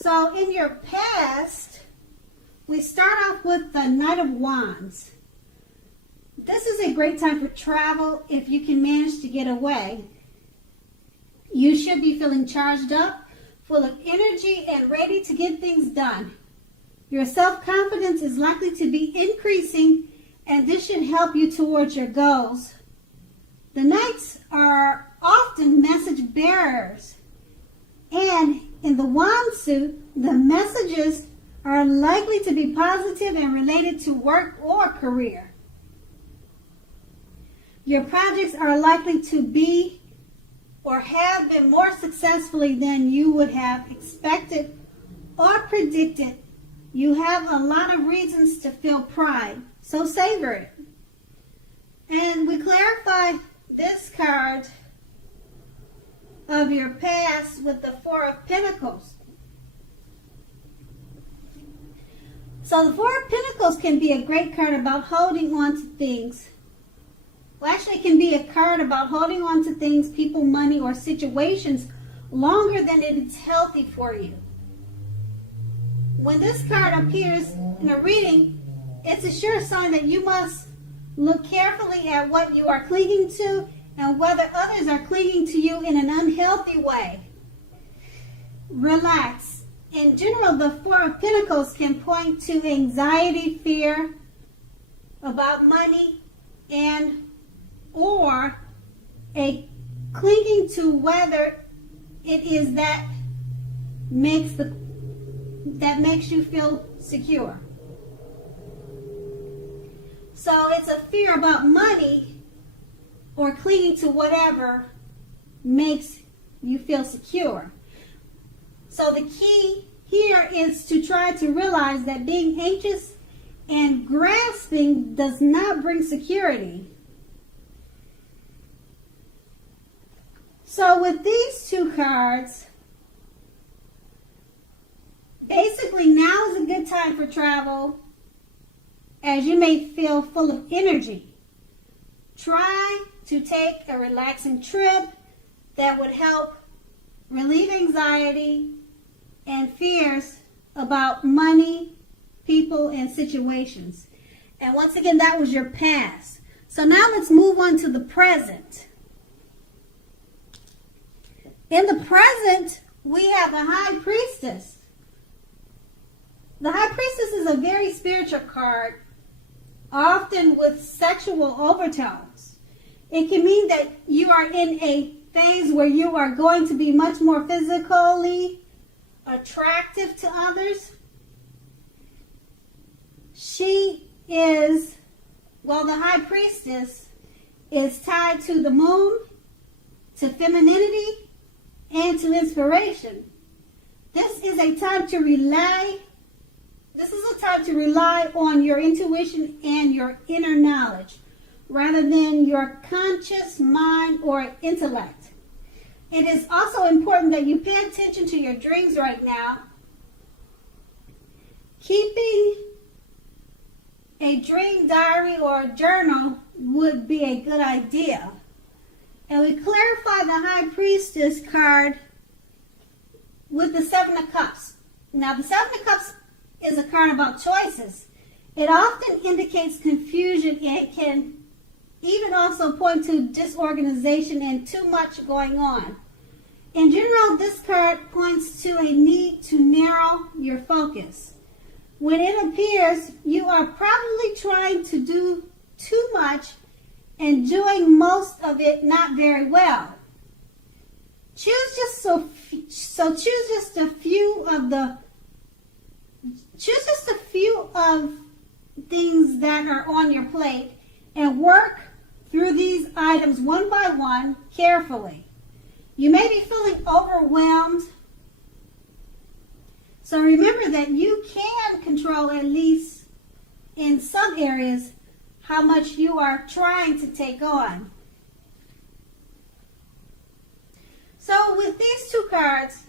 So in your past, we start off with the Knight of Wands. This is a great time for travel if you can manage to get away. You should be feeling charged up, full of energy, and ready to get things done. Your self-confidence is likely to be increasing, and this should help you towards your goals. The Knights are often message bearers, and in the Wand suit, the messages are likely to be positive and related to work or career. Your projects are likely to be or have been more successfully than you would have expected or predicted. You have a lot of reasons to feel pride, so savor it. And we clarify this card of your past with the Four of Pentacles. So the Four of Pentacles can be a great card about holding on to things. Well, actually, it can be a card about holding on to things, people, money, or situations longer than it is healthy for you. When this card appears in a reading, it's a sure sign that you must look carefully at what you are clinging to and whether others are clinging to you in an unhealthy way. Relax. In general, the Four of Pentacles can point to anxiety, fear about money, and or a clinging to whether it is that makes you feel secure. So it's a fear about money or clinging to whatever makes you feel secure. So the key here is to try to realize that being anxious and grasping does not bring security. So with these two cards, basically now is a good time for travel, as you may feel full of energy. Try to take a relaxing trip that would help relieve anxiety and fears about money, people, and situations. And once again, that was your past. So now let's move on to the present. In the present, we have the High Priestess. The High Priestess is a very spiritual card, often with sexual overtones. It can mean that you are in a phase where you are going to be much more physically attractive to others. The High Priestess is tied to the moon, to femininity, and to inspiration. This is a time to rely on your intuition and your inner knowledge rather than your conscious mind or intellect. It is also important that you pay attention to your dreams right now. Keeping a dream diary or a journal would be a good idea. And we clarify the High Priestess card with the Seven of Cups. Now, the Seven of Cups is a card about choices. It often indicates confusion, and it can even also point to disorganization and too much going on. In general, this card points to a need to narrow your focus. When it appears, you are probably trying to do too much and doing most of it not very well. Choose just a few of things that are on your plate and work through these items one by one carefully. You may be feeling overwhelmed, so remember that you can control, at least in some areas, how much you are trying to take on. So with these two cards,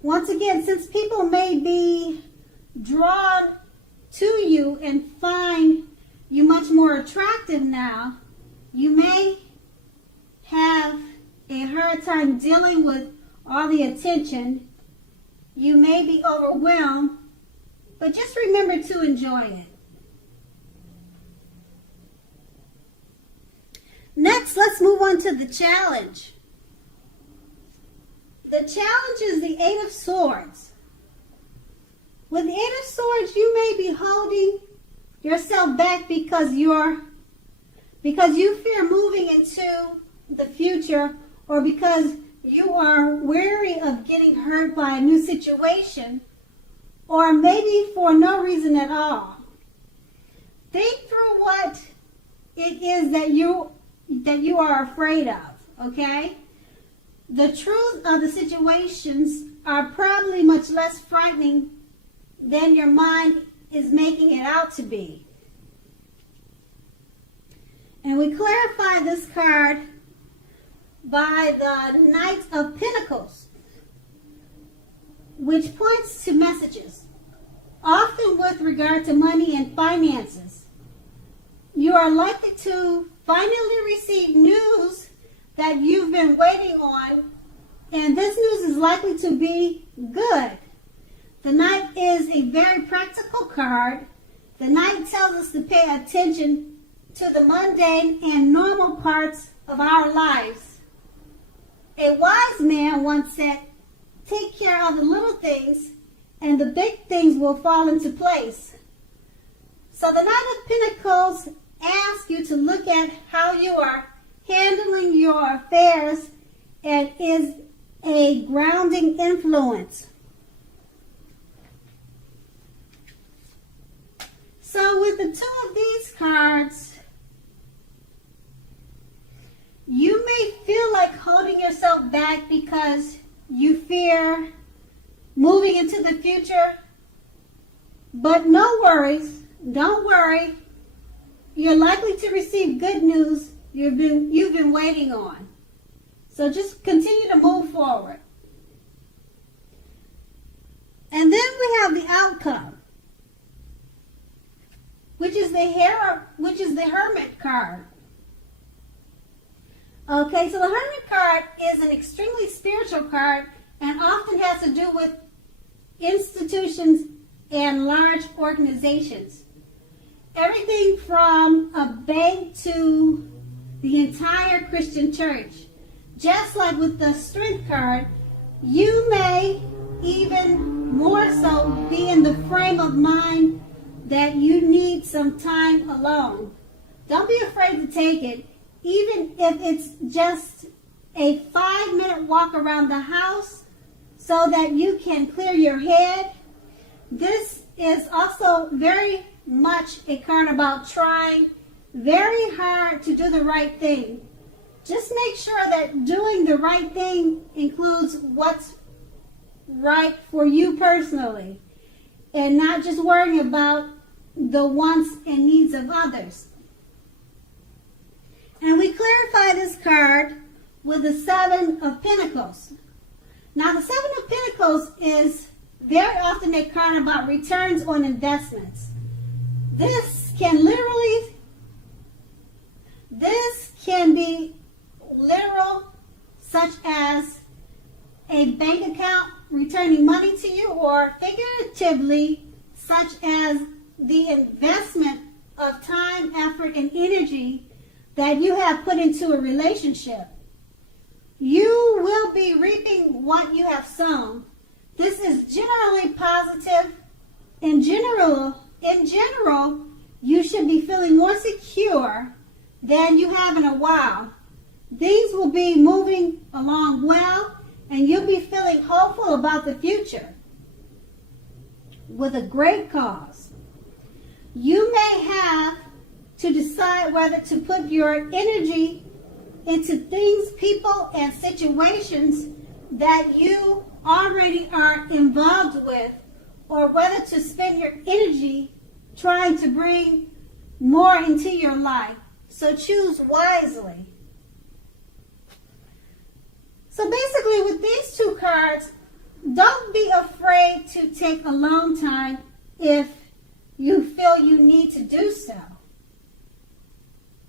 once again, since people may be drawn to you and find you much more attractive now, you may have a hard time dealing with all the attention you may be overwhelmed, but just remember to enjoy it. Next, let's move on to the challenge. The challenge is the Eight of Swords. With the Eight of Swords, you may be holding yourself back because you fear moving into the future, or because you are wary of getting hurt by a new situation, or maybe for no reason at all. Think through what it is that you are afraid of, okay? The truth of the situations are probably much less frightening than your mind is making it out to be. And we clarify this card by the Knight of Pentacles, which points to messages, often with regard to money and finances. You are likely to finally receive news that you've been waiting on, and this news is likely to be good. The Knight is a very practical card. The Knight tells us to pay attention to the mundane and normal parts of our lives. A wise man once said, "Take care of the little things, and the big things will fall into place." So the Knight of Pentacles asks you to look at how you are handling your affairs and is a grounding influence. So with the two of these cards, you may feel like holding yourself back because you fear moving into the future. But no worries, don't worry. You're likely to receive good news you've been waiting on. So just continue to move forward. And then we have the outcome, which is the Hermit card. Okay, so the Hermit card is an extremely spiritual card and often has to do with institutions and large organizations. Everything from a bank to the entire Christian church. Just like with the Strength card, you may even more so be in the frame of mind that you need some time alone. Don't be afraid to take it, even if it's just a 5-minute walk around the house so that you can clear your head. This is also very much a card about trying very hard to do the right thing. Just make sure that doing the right thing includes what's right for you personally, and not just worrying about the wants and needs of others. And we clarify this card with the Seven of Pentacles. Now the Seven of Pentacles is very often a card about returns on investments. This can be literal, such as a bank account returning money to you, or figuratively, such as the investment of time, effort, and energy that you have put into a relationship. You will be reaping what you have sown. This is generally positive. In general, you should be feeling more secure than you have in a while. Things will be moving along well, and you'll be feeling hopeful about the future with a great cause. You may have to decide whether to put your energy into things, people, and situations that you already are involved with, or whether to spend your energy trying to bring more into your life. So choose wisely. So basically with these two cards, don't be afraid to take alone time if you feel you need to do so.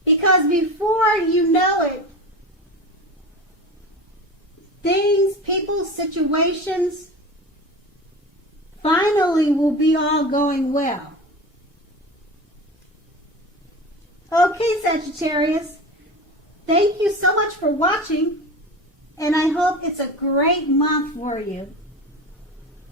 Because before you know it, things, people, situations family will be all going well. Okay, Sagittarius, thank you so much for watching, and I hope it's a great month for you.